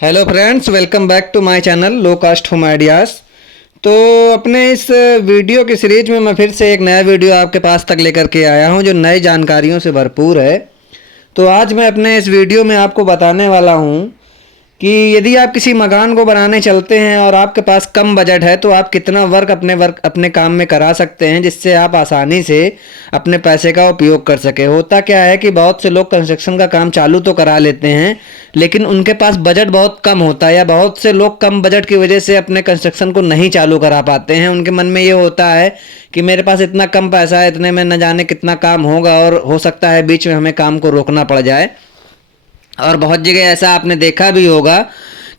Hello friends, welcome back to my channel low cost home ideas. तो अपने इस video की सीरीज में मैं फिर से एक नया वीडियो आपके पास तक लेकर के आया हूं जो नई जानकारियों से भरपूर है। तो आज मैं अपने इस वीडियो में आपको बताने वाला हूं कि यदि आप किसी मकान को बनाने चलते हैं और आपके पास कम बजट है तो आप कितना वर्क अपने काम में करा सकते हैं जिससे आप आसानी से अपने पैसे का उपयोग कर सके। होता क्या है कि बहुत से लोग कंस्ट्रक्शन का काम चालू तो करा लेते हैं लेकिन उनके पास बजट बहुत कम होता है, या बहुत से लोग कम बजट की वजह से अपने कंस्ट्रक्शन को नहीं चालू करा पाते हैं। उनके मन में ये होता है कि मेरे पास इतना कम पैसा है, इतने में न जाने कितना काम होगा और हो सकता है बीच में हमें काम को रोकना पड़ जाए। और बहुत जगह ऐसा आपने देखा भी होगा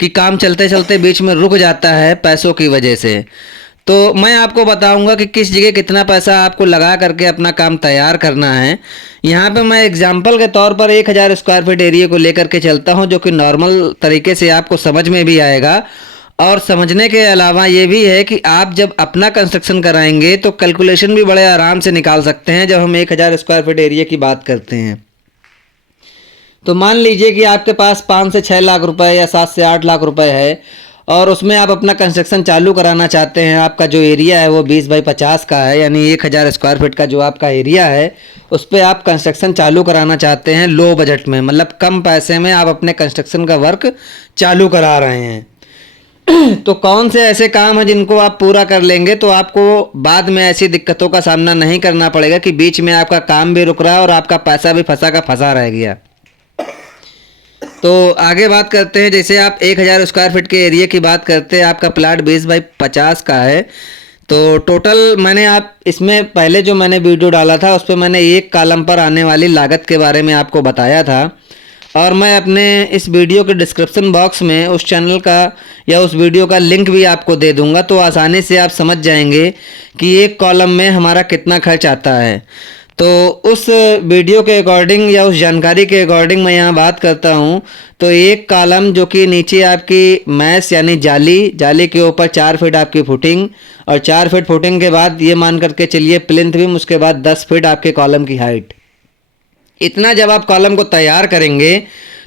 कि काम चलते चलते बीच में रुक जाता है पैसों की वजह से। तो मैं आपको बताऊंगा कि किस जगह कितना पैसा आपको लगा करके अपना काम तैयार करना है। यहाँ पे मैं एग्जांपल के तौर पर 1000 स्क्वायर फीट एरिया को लेकर के चलता हूँ, जो कि नॉर्मल तरीके से आपको समझ में भी आएगा। और समझने के अलावा ये भी है कि आप जब अपना कंस्ट्रक्शन कराएंगे तो कैलकुलेशन भी बड़े आराम से निकाल सकते हैं जब हम 1000 स्क्वायर फीट एरिया की बात करते हैं। तो मान लीजिए कि आपके पास 5 से 6 लाख रुपए या 7 से 8 लाख रुपए है और उसमें आप अपना कंस्ट्रक्शन चालू कराना चाहते हैं। आपका जो एरिया है वो 20 बाई 50 का है, यानी 1000 स्क्वायर फीट का जो आपका एरिया है उस पर आप कंस्ट्रक्शन चालू कराना चाहते हैं लो बजट में, मतलब कम पैसे में आप अपने कंस्ट्रक्शन का वर्क चालू करा रहे हैं। तो कौन से ऐसे काम हैं जिनको आप पूरा कर लेंगे तो आपको बाद में ऐसी दिक्कतों का सामना नहीं करना पड़ेगा कि बीच में आपका काम भी रुक रहा है और आपका पैसा भी फंसा का फंसा रह गया। तो आगे बात करते हैं। जैसे आप 1000 स्क्वायर फीट के एरिया की बात करते हैं, आपका प्लाट 20 बाई 50 का है। तो टोटल मैंने आप इसमें पहले जो मैंने वीडियो डाला था उस पर मैंने एक कॉलम पर आने वाली लागत के बारे में आपको बताया था, और मैं अपने इस वीडियो के डिस्क्रिप्शन बॉक्स में उस चैनल का या उस वीडियो का लिंक भी आपको दे दूंगा। तो आसानी से आप समझ जाएंगे कि एक कॉलम में हमारा कितना खर्च आता है। तो उस वीडियो के अकॉर्डिंग या उस जानकारी के अकॉर्डिंग मैं यहाँ बात करता हूँ। तो एक कॉलम जो कि नीचे आपकी मैश यानी जाली के ऊपर 4 फीट आपकी फुटिंग, और 4 फीट फुटिंग के बाद ये मान करके चलिए प्लिंथ बीम, उसके बाद 10 फीट आपके कॉलम की हाइट। इतना जब आप कॉलम को तैयार करेंगे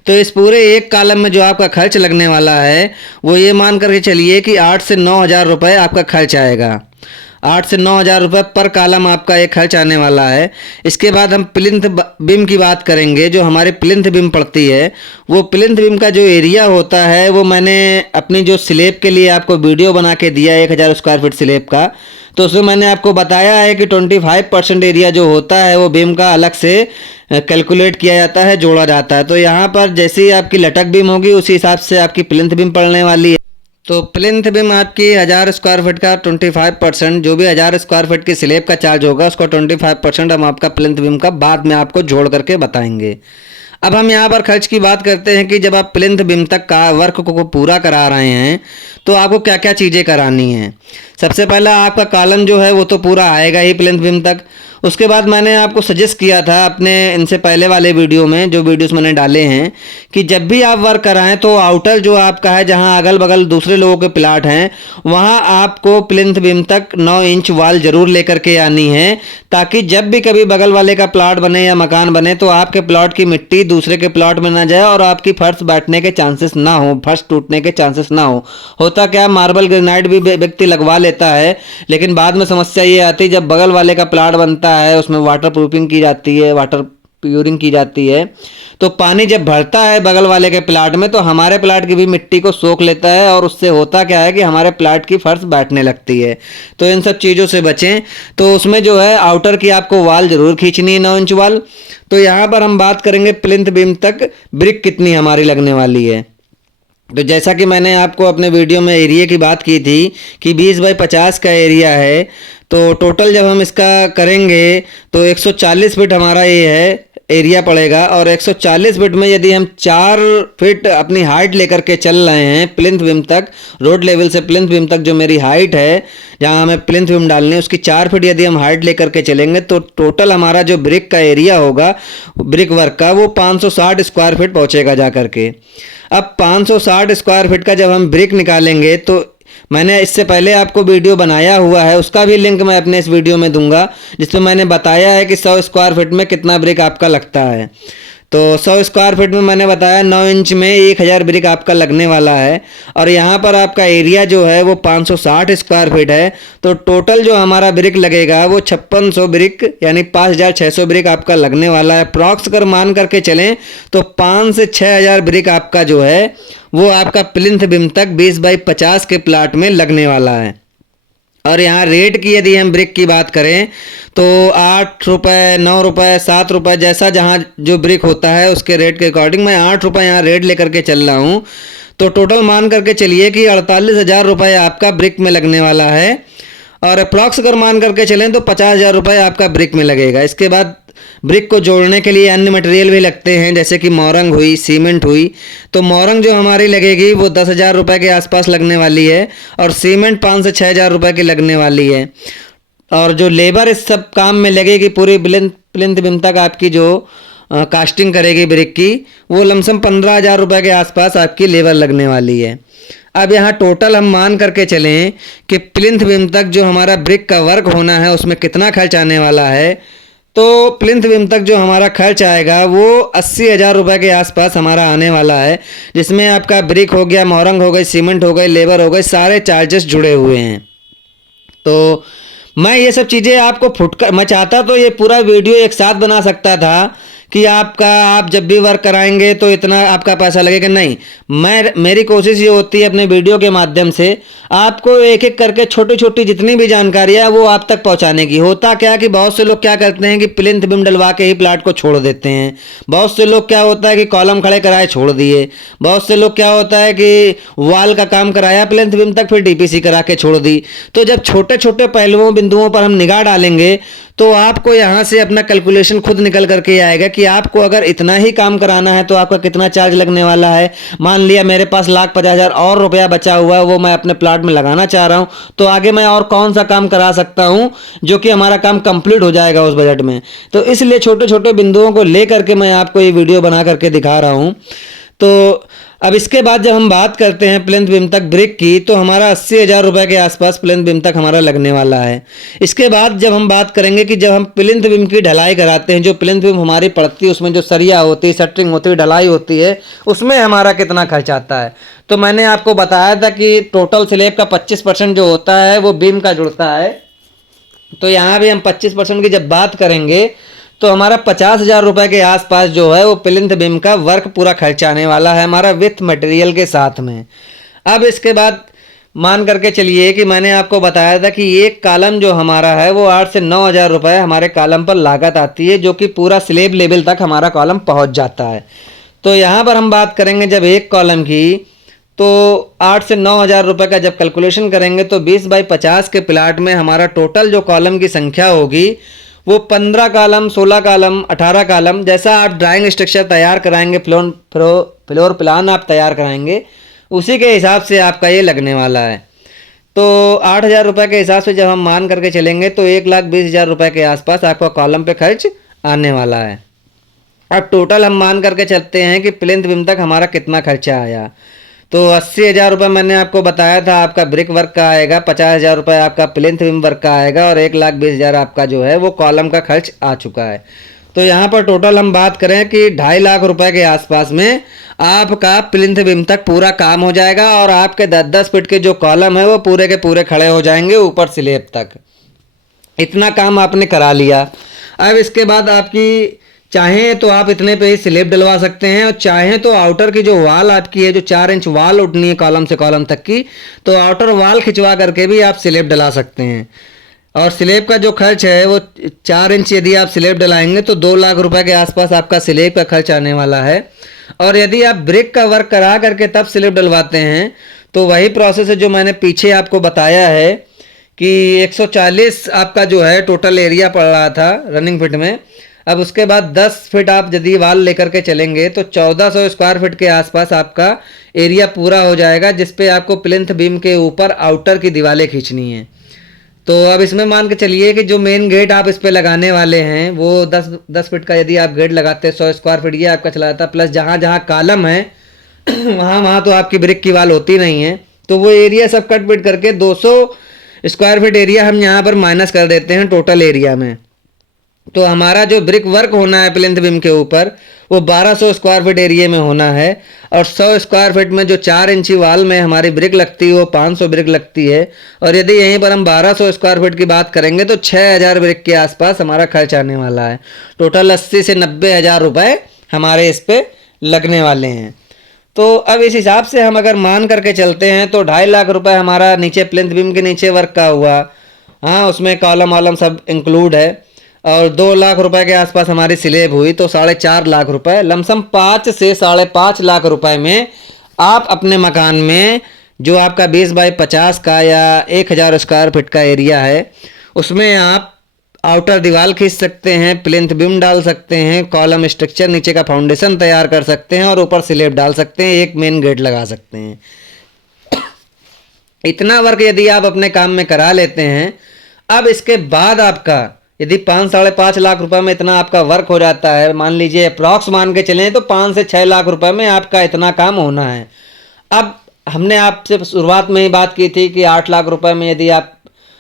तो इस पूरे एक कॉलम में जो आपका खर्च लगने वाला है वो ये मान करके चलिए कि 8 से 9 हज़ार रुपये आपका खर्च आएगा। 8 से 9 हज़ार रुपये पर कॉलम आपका एक खर्च आने वाला है। इसके बाद हम प्लिंथ बीम की बात करेंगे। जो हमारी प्लिंथ बीम पड़ती है वो प्लिंथ बीम का जो एरिया होता है वो मैंने अपनी जो स्लेब के लिए आपको वीडियो बना के दिया है 1000 स्क्वायर फीट स्लेब का, तो उसमें मैंने आपको बताया है कि 25% एरिया जो होता है वो बीम का अलग से कैलकुलेट किया जाता है, जोड़ा जाता है। तो यहाँ पर जैसे ही आपकी लटक बीम होगी उसी हिसाब से आपकी प्लिंथ बीम पड़ने वाली है। तो प्लिंथ बीम आपकी 1000 स्क्वायर फीट का 25%, जो भी 1000 स्क्वायर फीट की स्लेब का चार्ज होगा उसका 25% हम आपका प्लिंथ बीम का बाद में आपको जोड़ करके बताएंगे। अब हम यहाँ पर खर्च की बात करते हैं कि जब आप प्लिंथ बीम तक का वर्क को पूरा करा रहे हैं तो आपको क्या क्या चीज़ें करानी हैं। सबसे पहला आपका कॉलम जो है वो तो पूरा आएगा ही प्लिंथ बीम तक। उसके बाद मैंने आपको सजेस्ट किया था अपने इनसे पहले वाले वीडियो में, जो वीडियोस मैंने डाले हैं, कि जब भी आप वर्क कराएं तो आउटर जो आपका है जहां अगल बगल दूसरे लोगों के प्लाट हैं वहां आपको प्लिंथ बीम तक 9 इंच वाल जरूर लेकर के आनी है, ताकि जब भी कभी बगल वाले का प्लाट बने या मकान बने तो आपके प्लाट की मिट्टी दूसरे के प्लाट में ना जाए और आपकी फर्श बैठने के चांसेस ना हो, फर्श टूटने के चांसेस ना हो। होता क्या, मार्बल ग्रेनाइट भी व्यक्ति लगवा लेता है लेकिन बाद में समस्या ये आती है जब बगल वाले का प्लाट बनता है उसमें वाटर प्रूफिंग की जाती है, वाटर प्यूरिंग की जाती है, तो पानी जब भरता है बगल वाले के प्लाट में तो हमारे प्लाट की भी मिट्टी को सोख लेता है और उससे होता क्या है कि हमारे प्लाट की फर्श बैठने लगती है। तो इन सब चीज़ों से बचें। तो उसमें जो है आउटर की आपको वाल जरूर खींचनी है, 9 इंच वाल। तो यहाँ पर हम बात करेंगे प्लिंथ बीम तक ब्रिक कितनी हमारी लगने वाली है। तो जैसा कि मैंने आपको अपने वीडियो में एरिया की बात की थी कि 20 बाई 50 का एरिया है, तो टोटल जब हम इसका करेंगे तो 140 फीट हमारा ये है एरिया पड़ेगा। और 140 फीट में यदि हम 4 फीट अपनी हाइट लेकर के चल रहे हैं प्लिंथ बीम तक, रोड लेवल से प्लिंथ बीम तक जो मेरी हाइट है जहां हमें प्लिंथ बीम डालनी है उसकी 4 फीट यदि हम हाइट लेकर के चलेंगे तो टोटल हमारा जो ब्रिक का एरिया होगा ब्रिक वर्क का वो 560 स्क्वायर फीट पहुंचेगा जा करके। अब 560 स्क्वायर फीट का जब हम ब्रिक निकालेंगे तो मैंने इससे पहले आपको वीडियो बनाया हुआ है, उसका भी लिंक मैं अपने इस वीडियो में दूंगा, जिसमें मैंने बताया है कि 100 स्क्वायर फीट में कितना ब्रिक आपका लगता है। तो 100 स्क्वायर फीट में मैंने बताया 9 इंच में 1000 ब्रिक आपका लगने वाला है। और यहाँ पर आपका एरिया जो है वो 560 स्क्वायर फीट है। तो टोटल जो हमारा ब्रिक लगेगा वो 5600 ब्रिक यानी 5600 ब्रिक आपका लगने वाला है। अप्रॉक्स अगर मान करके चलें तो 5 से 6000 ब्रिक आपका जो है वो आपका प्लिंथ बीम तक 20x50 के प्लाट में लगने वाला है। और यहाँ रेट की यदि हम ब्रिक की बात करें तो 8 रुपये, 9 रुपये, 7 रुपये जैसा जहाँ जो ब्रिक होता है उसके रेट के अकॉर्डिंग मैं 8 रुपये यहाँ रेट लेकर के चल रहा हूँ। तो टोटल मान करके चलिए कि 48,000 रुपये आपका ब्रिक में लगने वाला है। और अप्रॉक्स अगर मान करके चलें तो 50,000 रुपये आपका ब्रिक में लगेगा। इसके बाद ब्रिक को जोड़ने के लिए अन्य मटेरियल भी लगते हैं, जैसे कि मोरंग हुई, सीमेंट हुई। तो मोरंग जो हमारी लगेगी वो 10,000 रुपये के आसपास लगने वाली है और सीमेंट 5 से 6,000 रुपये की लगने वाली है। और जो लेबर इस सब काम में लगेगी पूरी प्लिंथ बीम तक आपकी जो कास्टिंग करेगी ब्रिक की, वो लमसम 15,000 रुपये के आसपास आपकी लेबर लगने वाली है। अब यहाँ टोटल हम मान करके चलें कि प्लिंथ बीम तक जो हमारा ब्रिक का वर्क होना है उसमें कितना खर्च आने वाला है। तो प्लिंथ बीम तक जो हमारा खर्च आएगा वो 80,000 रुपये के आसपास हमारा आने वाला है, जिसमें आपका ब्रिक हो गया, मोरंग हो गई, सीमेंट हो गई, लेबर हो गई, सारे चार्जेस जुड़े हुए हैं। तो मैं ये सब चीज़ें आपको फुटकर मैं चाहता तो ये पूरा वीडियो एक साथ बना सकता था कि आप जब भी वर्क कराएंगे तो इतना आपका पैसा लगेगा, नहीं। मेरी कोशिश ये होती है अपने वीडियो के माध्यम से आपको एक एक करके छोटी छोटी जितनी भी जानकारी है वो आप तक पहुंचाने की। होता क्या कि बहुत से लोग क्या करते हैं कि प्लिंथ बीम डलवा के ही प्लाट को छोड़ देते हैं। बहुत से लोग क्या होता है कि कॉलम खड़े कराए छोड़ दिए। बहुत से लोग क्या होता है कि वॉल का काम कराया प्लिंथ बीम तक, फिर डीपीसी करा के छोड़ दी। तो जब छोटे छोटे पहलुओं बिंदुओं पर हम निगाह डालेंगे तो आपको यहाँ से अपना कैलकुलेशन खुद निकल करके आएगा कि आपको अगर इतना ही काम कराना है तो आपका कितना चार्ज लगने वाला है। मान लिया मेरे पास 1,50,000 और रुपया बचा हुआ है, वो मैं अपने प्लाट में लगाना चाह रहा हूँ, तो आगे मैं और कौन सा काम करा सकता हूँ जो कि हमारा काम कंप्लीट हो जाएगा उस बजट में। तो इसलिए छोटे छोटे बिंदुओं को ले करके मैं आपको ये वीडियो बना करके दिखा रहा हूँ। तो अब इसके बाद जब हम बात करते हैं प्लिंथ बीम तक ब्रिक की, तो हमारा 80,000 रुपये के आसपास प्लिंथ बीम तक हमारा लगने वाला है। इसके बाद जब हम बात करेंगे कि जब हम प्लिंथ बीम की ढलाई कराते हैं, जो प्लिंथ बीम हमारी पड़ती है उसमें जो सरिया होती है, शटरिंग होती है, ढलाई होती है, उसमें हमारा कितना खर्च आता है। तो मैंने आपको बताया था कि टोटल स्लैब का 25% जो होता है वो बीम का जुड़ता है। तो यहाँ भी हम 25% की जब बात करेंगे तो हमारा 50,000 रुपये के आसपास जो है वो प्लिंथ बीम का वर्क पूरा खर्च आने वाला है हमारा विथ मटेरियल के साथ में। अब इसके बाद मान करके चलिए कि मैंने आपको बताया था कि एक कॉलम जो हमारा है वो 8 से 9,000 रुपये हमारे कॉलम पर लागत आती है, जो कि पूरा स्लैब लेवल तक हमारा कॉलम पहुंच जाता है। तो यहाँ पर हम बात करेंगे जब एक कॉलम की, तो 8 से 9,000 रुपये का जब कैलकुलेशन करेंगे तो 20x50 के प्लाट में हमारा टोटल जो कॉलम की संख्या होगी वो 15 कॉलम, 16 कॉलम, 18 कॉलम, जैसा आप ड्राइंग स्ट्रक्चर तैयार कराएंगे, फ्लोर प्लान आप तैयार कराएंगे, उसी के हिसाब से आपका ये लगने वाला है। तो 8,000 रुपये के हिसाब से जब हम मान करके चलेंगे तो 1,20,000 रुपये के आसपास आपका कॉलम पे खर्च आने वाला है। अब टोटल हम मान करके चलते हैं कि प्लिंथ बीम तक हमारा कितना खर्चा आया। तो 80,000 रुपये मैंने आपको बताया था आपका ब्रिक वर्क का आएगा, 50,000 रुपये आपका प्लिंथ बीम वर्क का आएगा और 1,20,000 आपका जो है वो कॉलम का खर्च आ चुका है। तो यहाँ पर टोटल हम बात करें कि 2.5 लाख रुपए के आसपास में आपका प्लिंथ बीम तक पूरा काम हो जाएगा और आपके 10-10 फीट के जो कॉलम है वो पूरे के पूरे खड़े हो जाएंगे ऊपर स्लैब तक। इतना काम आपने करा लिया। अब इसके बाद आपकी चाहें तो आप इतने पे ही स्लैब डलवा सकते हैं और चाहें तो आउटर की जो वाल आपकी है, जो 4 इंच वाल उठनी है कॉलम से कॉलम तक की, तो आउटर वाल खिंचवा करके भी आप स्लैब डला सकते हैं। और स्लैब का जो खर्च है वो 4 इंच यदि आप स्लैब डलाएंगे तो 2 लाख रुपए के आसपास आपका स्लैब का खर्च आने वाला है। और यदि आप ब्रिक का वर्क करा करके तब स्लैब डलवाते हैं तो वही प्रोसेस है जो मैंने पीछे आपको बताया है कि 140 आपका जो है टोटल एरिया पड़ रहा था रनिंग फिट में। अब उसके बाद 10 फीट आप यदि वाल लेकर के चलेंगे तो 1400 स्क्वायर फीट के आसपास आपका एरिया पूरा हो जाएगा, जिसपे आपको प्लिंथ बीम के ऊपर आउटर की दीवारें खींचनी है। तो अब इसमें मान के चलिए कि जो मेन गेट आप इस पे लगाने वाले हैं वो 10 फीट का यदि आप गेट लगाते हैं 100 स्क्वायर फीट ये आपका चला जाता, प्लस जहाँ जहाँ कॉलम है वहाँ तो आपकी ब्रिक की वाल होती नहीं है, तो वो एरिया सब कट पिट करके 200 स्क्वायर फीट एरिया हम यहाँ पर माइनस कर देते हैं टोटल एरिया में। तो हमारा जो ब्रिक वर्क होना है प्लिंथ बीम के ऊपर वो 1200 स्क्वायर फीट एरिया में होना है, और 100 स्क्वायर फीट में जो 4 इंची वाल में हमारी ब्रिक लगती है वो 500 ब्रिक लगती है। और यदि यहीं पर हम 1200 स्क्वायर फीट की बात करेंगे तो 6000 ब्रिक के आसपास हमारा खर्च आने वाला है। टोटल 80 से 90 हज़ार रुपये हमारे इस पर लगने वाले हैं। तो अब इस हिसाब से हम अगर मान करके चलते हैं तो 2.5 लाख रुपए हमारा नीचे प्लिंथ बीम के नीचे वर्क का हुआ, हाँ उसमें कॉलम वॉलम सब इंक्लूड है, और 2 लाख रुपए के आसपास हमारी स्लेब हुई, तो 4.5 लाख रुपए, लमसम 5 से 5.5 लाख रुपए में आप अपने मकान में जो आपका 20 बाई 50 का या 1000 स्क्वायर फीट का एरिया है उसमें आप आउटर दीवार खींच सकते हैं, प्लिंथ बीम डाल सकते हैं, कॉलम स्ट्रक्चर नीचे का फाउंडेशन तैयार कर सकते हैं और ऊपर स्लेब डाल सकते हैं, एक मेन गेट लगा सकते हैं। इतना वर्क यदि आप अपने काम में करा लेते हैं, अब इसके बाद आपका यदि 5-5.5 लाख रुपए में इतना आपका वर्क हो जाता है, मान लीजिए अप्रॉक्स मान के चलें तो 5 से 6 लाख रुपए में आपका इतना काम होना है। अब हमने आपसे शुरुआत में ही बात की थी कि 8 लाख रुपए में यदि आप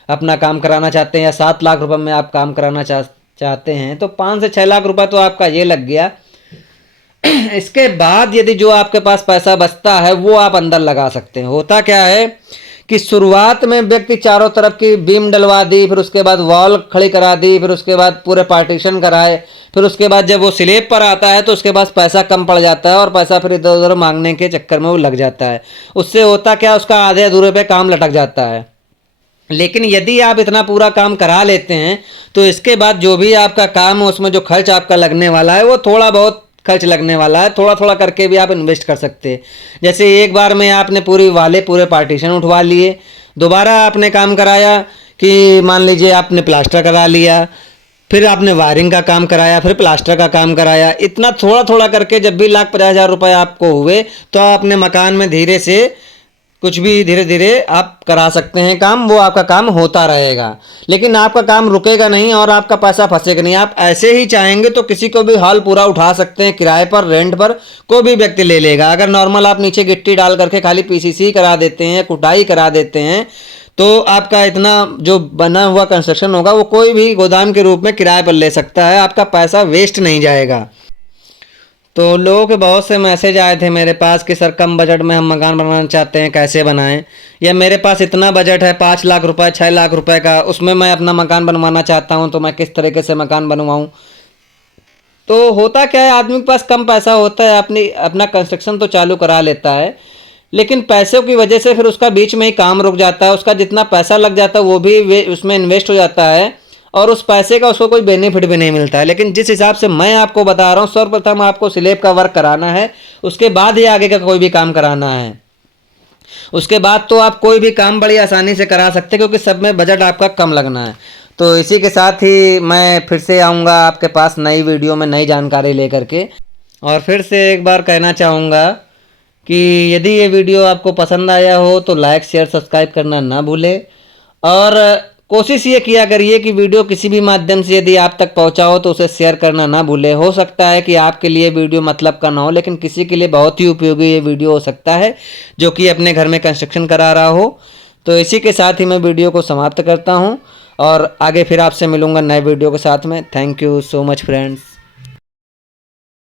अपना काम कराना चाहते हैं या 7 लाख रुपए में आप काम कराना चाहते हैं तो 5 से 6 लाख रुपए तो आपका ये लग गया। इसके बाद यदि जो आपके पास पैसा बचता है वो आप अंदर लगा सकते हैं। होता क्या है कि शुरुआत में व्यक्ति चारों तरफ की बीम डलवा दी, फिर उसके बाद वॉल खड़ी करा दी, फिर उसके बाद पूरे पार्टीशन कराए, फिर उसके बाद जब वो स्लेब पर आता है तो उसके पास पैसा कम पड़ जाता है और पैसा फिर इधर उधर मांगने के चक्कर में वो लग जाता है। उससे होता क्या, उसका आधे अधूरे पे काम लटक जाता है। लेकिन यदि आप इतना पूरा काम करा लेते हैं तो इसके बाद जो भी आपका काम है उसमें जो खर्च आपका लगने वाला है वो थोड़ा बहुत खर्च लगने वाला है, थोड़ा थोड़ा करके भी आप इन्वेस्ट कर सकते हैं। जैसे एक बार में आपने पूरे पार्टीशन उठवा लिए, दोबारा आपने काम कराया कि मान लीजिए आपने प्लास्टर करा लिया, फिर आपने वायरिंग का काम कराया, फिर प्लास्टर का काम कराया, इतना थोड़ा थोड़ा करके जब भी 1,50,000 रुपये आपको हुए तो आप अपने मकान में धीरे से कुछ भी धीरे धीरे आप करा सकते हैं काम, वो आपका काम होता रहेगा। लेकिन आपका काम रुकेगा नहीं और आपका पैसा फंसेगा नहीं। आप ऐसे ही चाहेंगे तो किसी को भी हॉल पूरा उठा सकते हैं, किराए पर, रेंट पर, कोई भी व्यक्ति ले लेगा। अगर नॉर्मल आप नीचे गिट्टी डाल करके खाली पीसीसी करा देते हैं, कुटाई करा देते हैं, तो आपका इतना जो बना हुआ कंस्ट्रक्शन होगा वो कोई भी गोदाम के रूप में किराए पर ले सकता है, आपका पैसा वेस्ट नहीं जाएगा। तो लोगों के बहुत से मैसेज आए थे मेरे पास कि सर कम बजट में हम मकान बनाना चाहते हैं, कैसे बनाएं, या मेरे पास इतना बजट है 5 लाख रुपए 6 लाख रुपए का, उसमें मैं अपना मकान बनवाना चाहता हूं तो मैं किस तरीके से मकान बनवाऊं। तो होता क्या है, आदमी के पास कम पैसा होता है, अपना कंस्ट्रक्शन तो चालू करा लेता है, लेकिन पैसों की वजह से फिर उसका बीच में ही काम रुक जाता है, उसका जितना पैसा लग जाता है वो भी उसमें इन्वेस्ट हो जाता है और उस पैसे का उसको कोई बेनिफिट भी नहीं मिलता है। लेकिन जिस हिसाब से मैं आपको बता रहा हूँ, सर्वप्रथम आपको स्लेब का वर्क कराना है, उसके बाद ही आगे का कोई भी काम कराना है। उसके बाद तो आप कोई भी काम बड़ी आसानी से करा सकते हैं क्योंकि सब में बजट आपका कम लगना है। तो इसी के साथ ही मैं फिर से आऊँगा आपके पास नई वीडियो में नई जानकारी लेकर के, और फिर से एक बार कहना चाहूँगा कि यदि ये वीडियो आपको पसंद आया हो तो लाइक शेयर सब्सक्राइब करना ना भूलें, और कोशिश ये किया करिए कि वीडियो किसी भी माध्यम से यदि आप तक पहुंचा हो तो उसे शेयर करना ना भूलें। हो सकता है कि आपके लिए वीडियो मतलब का ना हो, लेकिन किसी के लिए बहुत ही उपयोगी ये वीडियो हो सकता है जो कि अपने घर में कंस्ट्रक्शन करा रहा हो। तो इसी के साथ ही मैं वीडियो को समाप्त करता हूँ और आगे फिर आपसे मिलूँगा नए वीडियो के साथ में। Thank you so much friends.